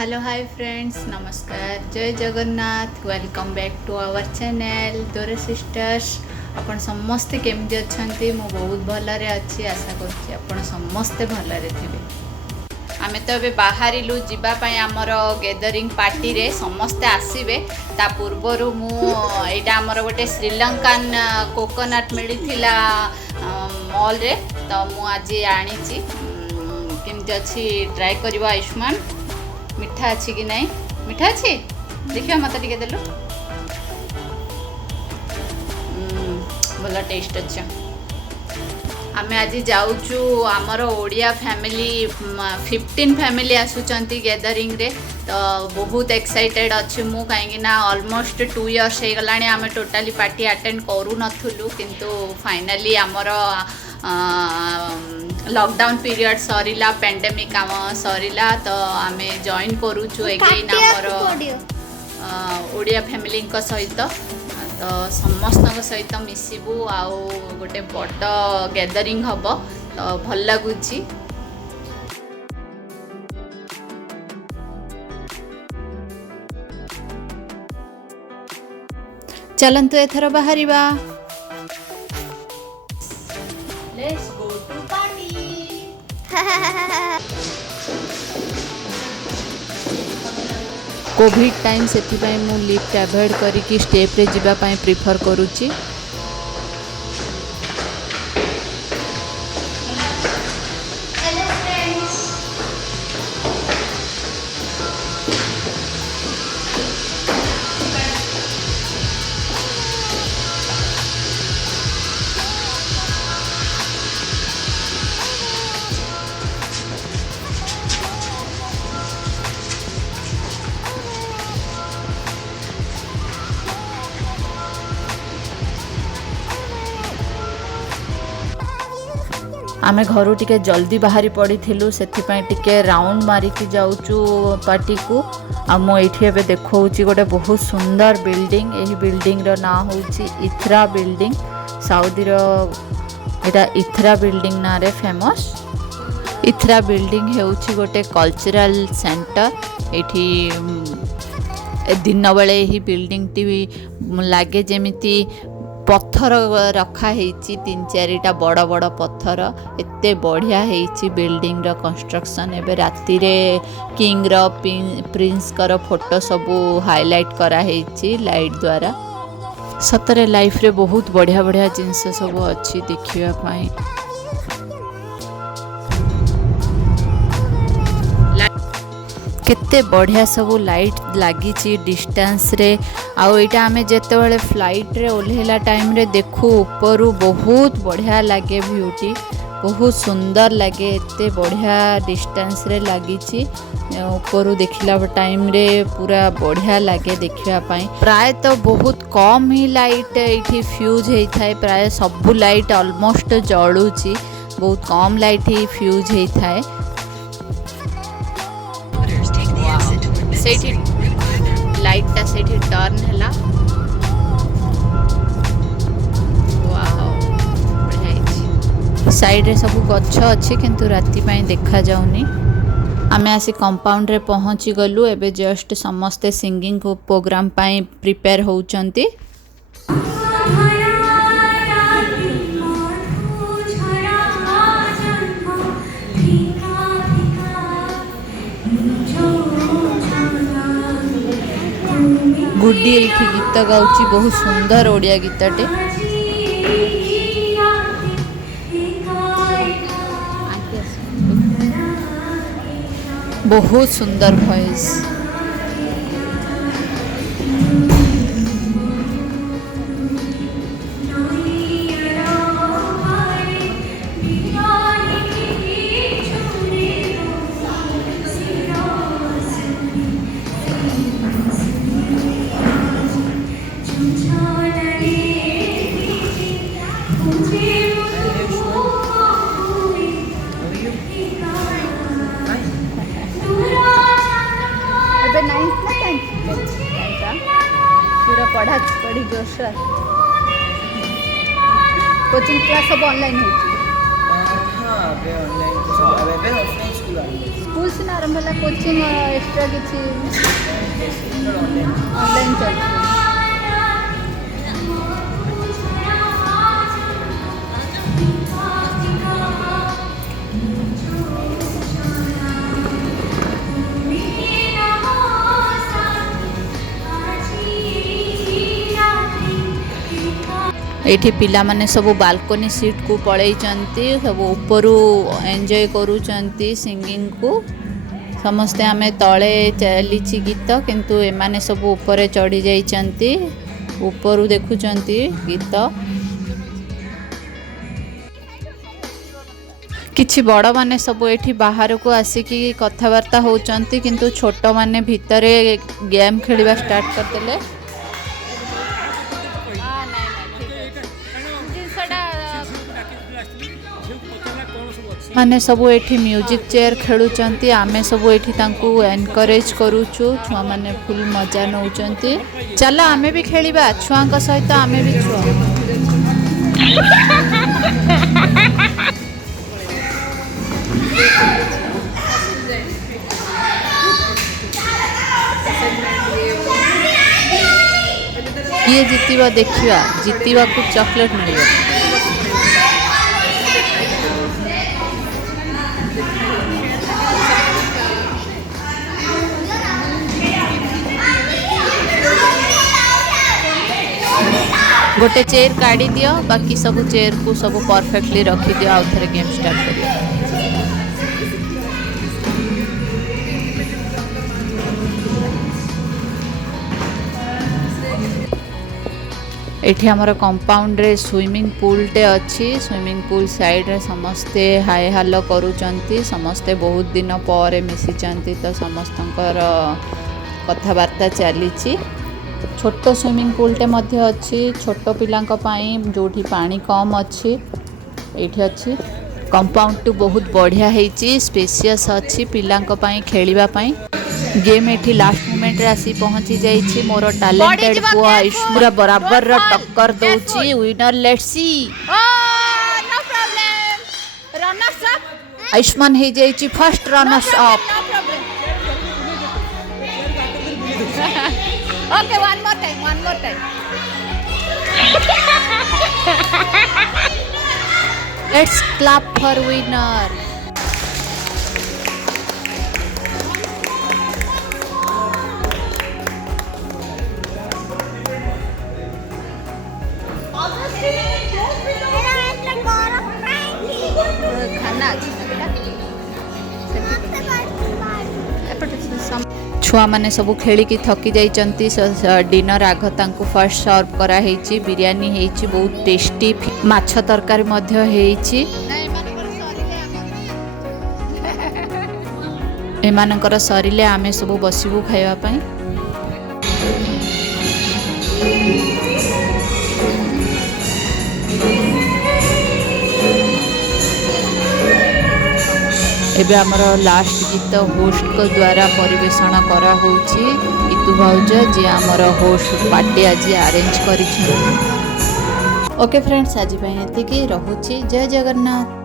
Hello hi friends, नमस्कार, जय Jagannath. Welcome back to our channel Dore sisters. आपण समस्ते केमती अच्छंती? मु बहुत भलरे अच्छी, आशा करछि आपण समस्ते भलरे थिबे। आमे तो एबे बाहरिलु जिबा पई हमर गैदरिंग पार्टी रे समस्ते आसीबे। ता पूर्वरु मु एटा हमर गोटे श्रीलंकान कोकोनट मिलिथिला मॉल रे, तो मु आज आनीची। केमती अच्छी ट्राई करबा आयुष्मान। मिठा अच्छी कि नहीं? मिठा अच्छी देखिए मत टे देलु। भल टेस्ट अच्छा। आमे आज जाऊचु आमर ओडिया फैमिली 15 फैमिली आसुचंती गैदरिंग रे, तो बहुत एक्साइटेड अच्छी मु कहीं ना ऑलमोस्ट 2 इयर्स हो गलानी आमे टोटाली पार्टी अटेंड करू नथुलु, किंतु फाइनली आमर लॉकडाउन पीरियड सरीला, पेंडेमिक आम सरीला, तो आमे जॉइन करूचु एगेन आमर ओडिया फैमिली सहित। तो समस्त सहित मिसबू आउ गोटे बड़ गैदरिंग हम, तो भल लगुच। चलंतु एथर बाहरिबा। Let's go to party. Covid time से मु लिफ्ट अवॉइड करिकी स्टेप रे जिबा पई प्रिफर करूची। आमे घरू टिके जल्दी बाहरी पड़ी थिलु, सेथिपाई टिके राउंड मारिकी जाऊचु पार्टी को। आ मो एठी एबे देखौची गोटे बहुत सुंदर बिल्डिंग। एही बिल्डिंग रो ना होची इथरा बिल्डिंग। साउदी रो एटा इथरा बिल्डिंग ना रे फेमस। इथरा बिल्डिंग हेउची गोटे कल्चरल सेंटर। एठी दिन बेले ही बिल्डिंग टी लागे जेमिति पत्थर रखा हेची, 3-4टा बड़ बड़ पत्थर। एते बढ़िया हेची बिल्डिंग रो कंस्ट्रक्शन। एबे राति रे किंग रो प्रिंस कर फोटो सबू हाईलाइट करा हेची लाइट द्वारा। सतरे लाइफ रे बहुत बढ़िया बढ़िया जिनस सब अच्छी देखिया पाई। केते बढ़िया सब लाइट लगी डिस्टेंस रे। आउ एटा आमे जेते बेले फ्लाइट रे ओल्हेला टाइम रे देखू ऊपरू बहुत बढ़िया लगे, ब्यूटी बहुत सुंदर लगे। एते बढ़िया डिस्टेंस रे लगी ऊपरू देखिला टाइम रे पूरा बढ़िया लगे देखिया पाई। प्राय तो बहुत कम ही लाइट एठी फ्यूज होई थाए। प्राय सब लाइट ऑलमोस्ट जळुची, बहुत कम लाइट ही फ्यूज होई थाए। सेठी लाइटटा सेठी टर्न हैला। वाओ बढ़िया है। साइड रे सब गच्छ अछि, किंतु राति पई देखा जाउनी। आमे आसी कंपाउंड रे पहुंची गलु। एबे जस्ट समस्ते सिंगिंग को प्रोग्राम पई प्रिपेयर होउचंती। गुड्डी एठी गीत गाउची, बहुत सुंदर ओडिया गीतटे। बहुत सुंदर वॉइस। पूरा पढ़ा पढ़ी जोश कोचिंग क्लास सब ऑनलाइन होची। हां बे ऑनलाइन सब अबे ऑफलाइन स्कूल स्कूल सिना आरंभ है कोचिंग एक्स्ट्रा किसी ऑनलाइन चलती एठी पिला माने सब बालकनी सीट को पलैचंती सब ऊपर एंजॉय करूचंती सिंगिंग को समस्ते आमे तले चलीची गीत किंतु एमाने सब ऊपर चढ़ी जाइचंती ऊपर देखुचंती गीत किछि बड़ माने सब एठी बाहर को आसिकी कथबार्ता होचंती किंतु छोट माने भितरे गेम खेलिबा स्टार्ट करदेले माने सब एठी म्यूजिक चेयर खेलुचंती आमे सब एठी तांकू एनकरेज करूछु छुआ माने फुल मजा नउचंती चला आमे भी खेलिबा छुआ का सहित आमे भी छुआ किए जीतिबा देखिबा जीतिबा को चॉकलेट मिलिबा गोटे चेयर काढ़ी दियो बाकी सब चेयर को सब परफेक्टली रखी दियो आउ थरे गेम स्टार्ट करियो एठी हमर कंपाउंड रे स्विमिंग पूल टे अछि स्विमिंग पूल साइड रे समस्ते हाय हालो करूचंती समस्ते बहुत दिन पर मिसी चंती तो समस्तंकर कथावार्ता चलीची छोट स्विमिंग पूल टे मध्य अच्छी छोट पिलांक पाई जोठी पानी कम अच्छी एठी अच्छी कंपाउंड टू बहुत बढ़िया हेची स्पेशियस अच्छी पिलांक पाई खेलिबा पाई गेम एठी लास्ट मोमेंट रे आसी पहुंची जाईची मोर टैलेंटेड पुआ पूरा बराबर र टक्कर दोची winner let's see no problem runners up Ayushman हे जाईची first runners up Okay, one more time. Let's clap for winner. खाना छुआ माने सब खेली की थकी जाइचंती डिनर आग तांको फर्स्ट सर्व करा हेची बिरयानी हेची बहुत टेस्टी माछ तरकारी मध्य हेची एमानकर सरिले आमे सब बसिबू खाइबा पई एबे हमर लास्ट गीत होस्ट को द्वारा परिवेषण करा होची इतु भाउज जे हमर होस्ट पार्टी आज अरेंज करिछ ओके फ्रेंड्स आज पई एति की रहूची जय जगन्नाथ।